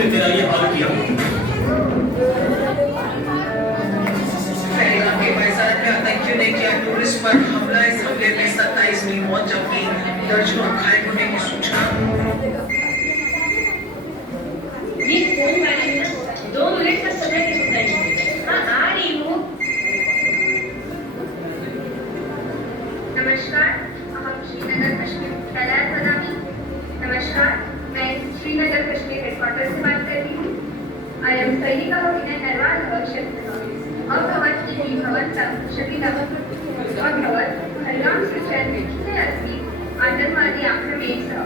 उसने तेरा ये हाल किया। पहलगाम के बैसार में आतंकियों ने किया टूरिस्ट पर हमला। इस हमले में 27वीं मौत जबकि दर्जनों घायल होने की सूचना। ये फोन वाली ना 2 मिनट का समय की बताइए। हाँ आ रही हूँ। नमस्कार, हम श्रीनगर कश्मीर मुख्यालय प्रणामी। नमस्कार, मैं श्रीनगर कश्मीर हेडक्वार्टर से बात कर रही हूँ। अयं सैनिकः विनय नरवाल भविष्यति अभवत् इति भवन्तं शकितः अभवत् पहलगाम क्षेत्र में अस्ति आतंकवादी आक्रमण सह।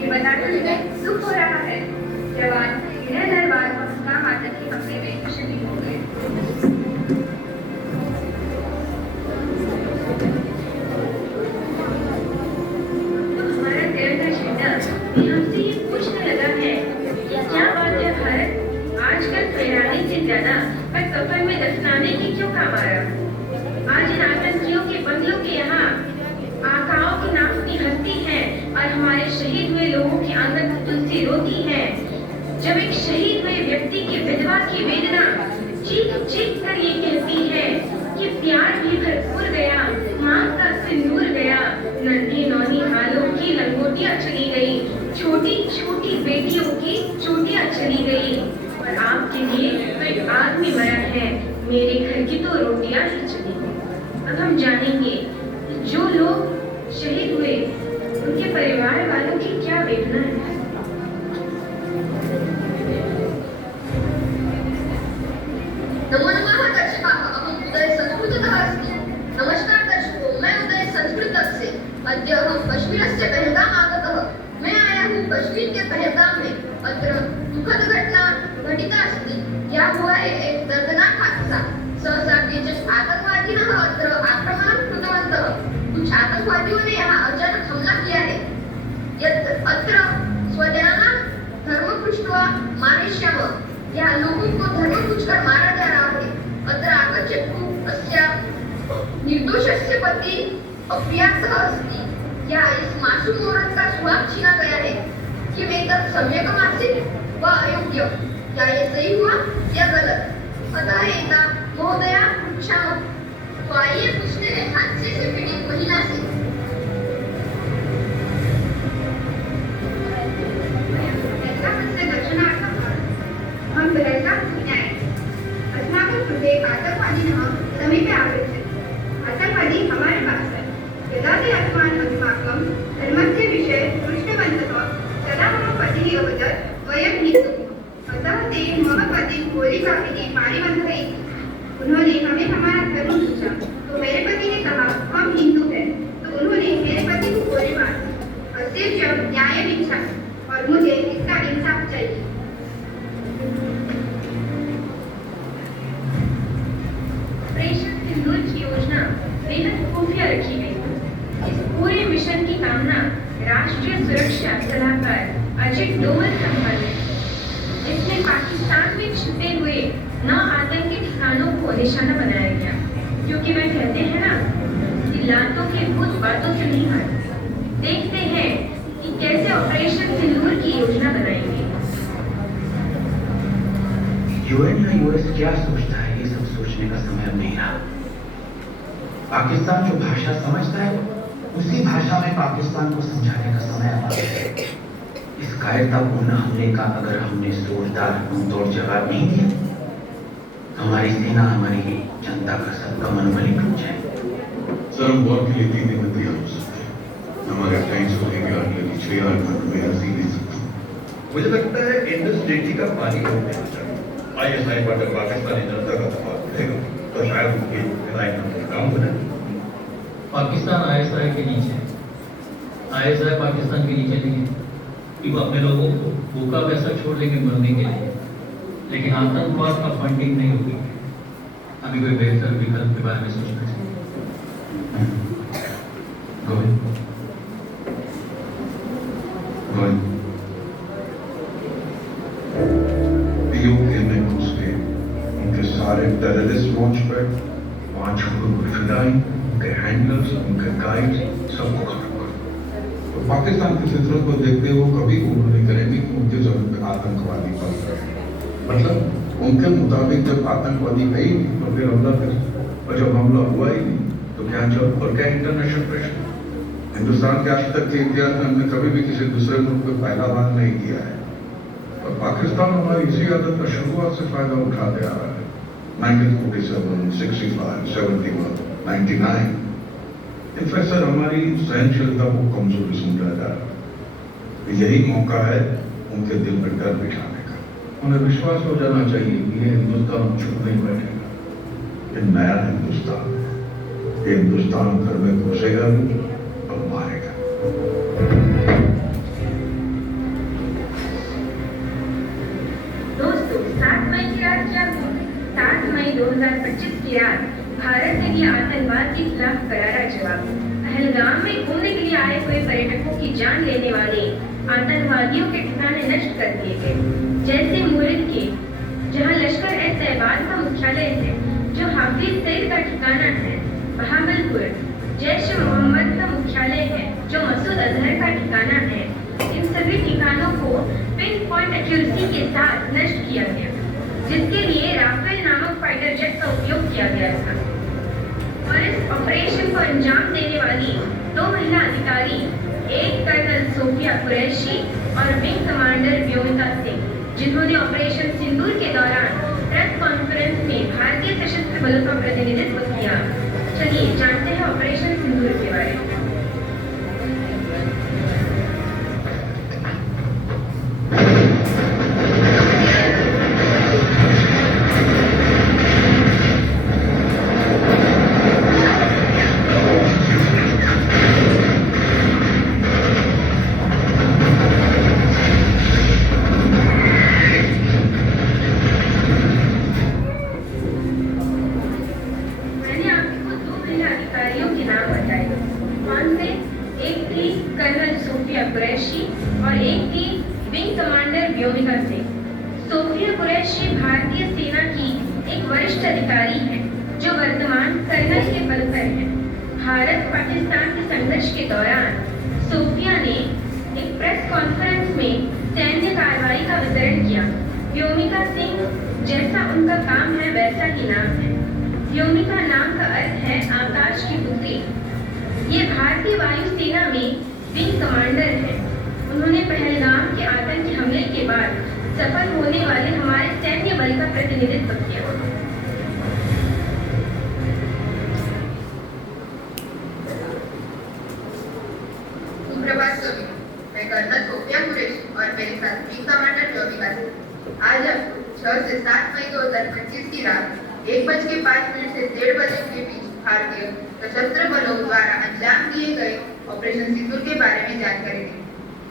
ये बताते हुए दुख हो रहा है जवान विनय नरवाल पहलगाम आतंकी हमले में शहीद हो गए। हमारा तिरंगा झंडा हमसे ये पूछने लगा है कि क्या बात है भारत, आजकल फहराने से ज्यादा पर कफन में दफनाने की क्यों काम आ रहा? आज इन आतंकियों के बंगलों के यहाँ आकाओं की नाफनी हंसती है और हमारे शहीद हुए लोगों के आंगन में तुलसी रोती है। जब एक शहीद हुए व्यक्ति की विधवा की वेदना चीख चीख कर ये कहती है कि प्यार भी भरपूर गया, माँ का सिंदूर गया, नन्ही नौनी हालों की लंगोटियाँ चली गई, छोटी छोटी बेटियों की चोटियाँ चली गई, और आपके लिए तो एक आदमी मरा है, मेरे घर की तो रोटियाँ ही चली गई। अब हम जानेंगे कि जो लोग शहीद हुए उनके परिवार वालों की क्या वेदना है। नमो नमः दर्शकाः, अहम् उदय संस्कृततः अस्मि। नमस्कार दर्शकों, मैं उदय संस्कृत से। अद्य अहं कश्मीरस्य पहलगाम आगतः। मैं आया हूँ कश्मीर के पहलगाम में। अत्र दुखद घटना घटिता अस्ति। क्या हुआ है एक दर्दनाक हादसा। सहसा केचन आतंकवादिनः अत्र आक्रमणं कृतवन्तः। कुछ आतंकवादियों ने यहाँ अचानक हमला किया है। यत् अत्र स्वजनानां धर्म पृष्ट्वा मारिष्यामः। यहाँ लोगों को धर्म पूछकर मारा जा रहा है। अत्र आगच्छतु अस्य निर्दोषस्य पति अप्रियासः अस्ति। क्या इस मासूम औरत का सुहाग छीना गया है? किम एतत् सम्यकम् आसीत् वा अयोग्यम्? क्या ये सही हुआ या गलत? अतः एता महोदया पृच्छामः। तो आइए पूछते हैं हादसे से पीड़ित महिला से। पहलगामस्य दर्शनार्थं अहं पहलगाम ज्ञाये। अस्माकं कृते आतङ्कवादिनः समीपे आगच्छन्ति। आतङ्कवादी हमारे पास है। यदा ते अस्माकं धर्मस्य विषये पृष्टवन्तः तदा मम पतिः अवदत् वयं हिन्दुः, अतः ते मम पतिं गोलीबार इति मारिबन्धः इति। उन्होंने हमें हमारा धर्म पूछा तो मेरे पति ने कहा हम हिंदू हैं, तो उन्होंने मेरे पति को गोली मार दी। अतएव न्याय इच्छा और मुझे इसका इंसाफ चाहिए। ऑपरेशन सिंदूर की योजना बेहद खुफिया रखी गई। इस पूरे मिशन की कामना राष्ट्रीय सुरक्षा सलाहकार अजित डोवल संभाले। इसमें पाकिस्तान में छिपे हुए 9 आतंकी ठिकानों को निशाना बनाया गया, क्योंकि वे कहते हैं ना कि लातों के भूत बातों से नहीं मरते। देखते हैं कि कैसे ऑपरेशन सिंदूर की योजना बनाएंगे। यूएन या यूएस क्या सोचता है, ये सब सोचने का समय अब नहीं रहा। पाकिस्तान जो भाषा समझता है उसी भाषा में पाकिस्तान को समझाने का समय आ गया है। इस कायरतापूर्ण हमले का अगर हमने जोरदार मुंहतोड़ जवाब नहीं दिया, हमारी सेना, हमारी जनता का सबका मनोबल टूट जाए। सर, हम वॉर के लिए 3 दिन में तैयार हो सकते हैं। हमारे अटैक्स को लेकर आगे 6-8 घंटे में ऐसे दे सकते हैं। मुझे लगता है इंडस डेल्टा का पानी कम देना चाहिए। ISI पर अगर पाकिस्तानी जनता का दबाव बढ़ेगा तो शायद उनकी अलाइनमेंट काम बने। पाकिस्तान ISI के नीचे, ISI पाकिस्तान के नीचे नहीं है कि वो अपने लोगों को भूखा पैसा छोड़ लेंगे मरने के लिए, लेकिन आतंकवाद का फंडिंग नहीं होगी। अभी कोई बेहतर विकल्प के बारे में सोचना चाहिए। POK में घुस गए, उनके सारे टेररिस्ट लॉन्च पैड, 5 लोगों को फिदाई, उनके हैंडलर्स, उनके गाइड, सबको खत्म कर। तो पाकिस्तान की फितरत को देखते हुए कभी कबूल नहीं करेंगे कि उनके जमीन पे आतंकवादी पल रहे हैं। मतलब उनके मुताबिक जब आतंकवादी है ही नहीं तो फिर हमला कर, और जब हमला हुआ ही नहीं तो क्या चल और क्या इंटरनेशनल प्रेशर। हिंदुस्तान के आज तक के इतिहास में हमने कभी भी किसी दूसरे मुल्क को पहलावान नहीं किया है, और पाकिस्तान हमारी इसी आदत का शुरुआत से फायदा उठाते आ रहा है। 1947, 65, 71, 99 इनफैक्ट सर हमारी सहनशीलता को कमजोरी समझा जा रहा है। यही मौका है उनके दिल में डर बिठाने का। उन्हें विश्वास हो जाना चाहिए कि ये हिंदुस्तान चुप नहीं बैठेगा। ये नया हिंदुस्तान, ये हिंदुस्तान घर में घुसेगा भी और मारेगा। दोस्तों 7 मई की रात क्या हुआ? 7 मई 2025 की रात भारत ने दिया आतंकवाद के खिलाफ करारा जवाब। पहलगाम में घूमने के लिए आए हुए पर्यटकों की जान लेने वाले आतंकवादियों के ठिकाने नष्ट कर दिए गए, जैसे मुरिद के जहां लश्कर ए तैयबा का मुख्यालय है, जो हाफिज सईद का ठिकाना है, बहावलपुर जैश ए मोहम्मद का मुख्यालय है, जो मसूद अजहर का ठिकाना है। इन सभी ठिकानों को पिन पॉइंट एक्यूरेसी के साथ नष्ट किया गया, जिसके लिए राफेल नामक फाइटर जेट का उपयोग किया गया था। और इस ऑपरेशन को अंजाम देने वाली 2 महिला अधिकारी, एक कर्नल सोफिया कुरैशी और विंग कमांडर व्योमिका सिंह, जिन्होंने ऑपरेशन सिंदूर के दौरान प्रेस कॉन्फ्रेंस में भारतीय सशस्त्र बलों का प्रतिनिधित्व किया। चलिए जानते हैं ऑपरेशन सिंदूर के बारे में। कुरैशी और एक थी wing commander Vyomika Singh. Sophia Qureshi भारतीय सेना की एक वरिष्ठ अधिकारी है, जो वर्तमान कर्नल के पद पर है। भारत पाकिस्तान के संघर्ष के दौरान सोफिया ने एक प्रेस कॉन्फ्रेंस में सैन्य कार्रवाई का विवरण किया। व्योमिका सिंह जैसा उनका काम है वैसा ही नाम है। व्योमिका नाम का अर्थ है आकाश की पुत्री। ये भारतीय वायुसेना में विंग कमांडर है। उन्होंने पहलगाम के आतंकी हमले के बाद सफल होने वाले हमारे सैन्य बल का प्रतिनिधित्व किया। सुप्रभात सभी, मैं कर्नल सोफिया कुरैशी और मेरे साथ विंग कमांडर व्योमिका सिंह आज आपको 6 से 7 मई 2025 की रात 1:05 से 1:30 बजे के बीच भारतीय सशस्त्र बलों द्वारा अंजाम दिए गए ऑपरेशन सिंदूर के बारे में जानकारी दी।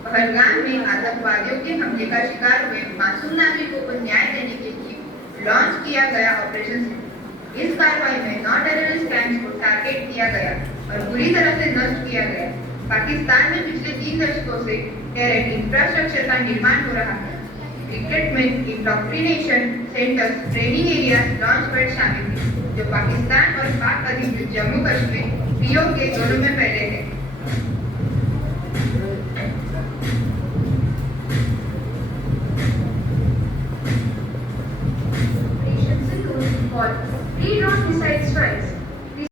पहलगाम में आतंकवादियों के हमले का शिकार हुए मासूम नागरिकों को न्याय देने के लिए लॉन्च किया गया ऑपरेशन सिंदूर। इस कार्रवाई में 9 टेररिस्ट कैंप्स को टारगेट किया गया और बुरी तरह से नष्ट किया गया। पाकिस्तान में पिछले 3 दशकों से टेरर इंफ्रास्ट्रक्चर का निर्माण हो रहा है। क्रिकेट में indoctrination centres, training area, launch pad शामिल थे, जो पाकिस्तान और पाक अधिकृत जम्मू कश्मीर POK दोनों में फैले थे।